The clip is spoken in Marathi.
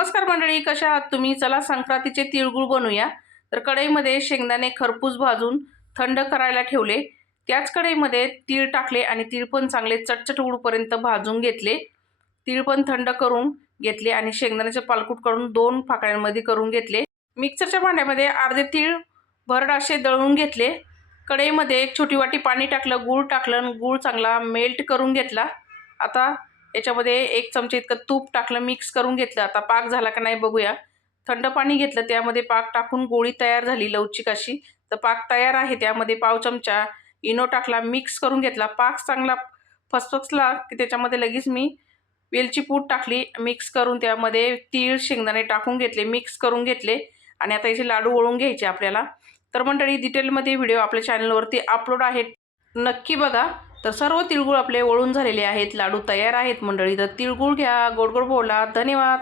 नमस्कार मंडळी, कशा आहात तुम्ही? चला संक्रांतीचे तिळगुळ बनवूया। तर कढईमध्ये शेंगदाणे खरपूस भाजून थंड करायला ठेवले। त्याच कढईमध्ये तीळ टाकले आणि तीळ पण चांगले चटचट उडूपर्यंत भाजून घेतले। तीळ पण थंड करून घेतले आणि शेंगदाण्याचे पालकुट काढून 2 फाकड्यांमध्ये करून घेतले। मिक्सरच्या भांड्यामध्ये अर्धे तीळ भरड असे दळून घेतले। कढईमध्ये एक छोटी वाटी पाणी टाकलं, गूळ टाकलं आणि गूळ चांगला मेल्ट करून घेतला। आता याच्यामध्ये 1 चमचा इतकं तूप टाकलं, मिक्स करून घेतलं। आता पाक झाला का नाही बघूया। थंड पाणी घेतलं, त्यामध्ये पाक टाकून गोळी तयार झाली लवचिक अशी। तर पाक तयार आहे, त्यामध्ये पाव चमचा इनो टाकला, मिक्स करून घेतला। पाक चांगला फसफसला की त्याच्यामध्ये लगेच मी वेलची पूड टाकली, मिक्स करून त्यामध्ये तीळ शेंगदाणे टाकून घेतले, मिक्स करून घेतले आणि आता याचे लाडू वळून घ्यायचे आपल्याला। तर मंडळी डिटेलमध्ये व्हिडिओ आपल्या चॅनलवरती अपलोड आहे, नक्की बघा। तर सर्व तिळगुळ आपले वळून झालेले आहेत, लाडू तयार आहेत मंडळी। तर तिळगुळ घ्या, गोड गोड बोला। धन्यवाद।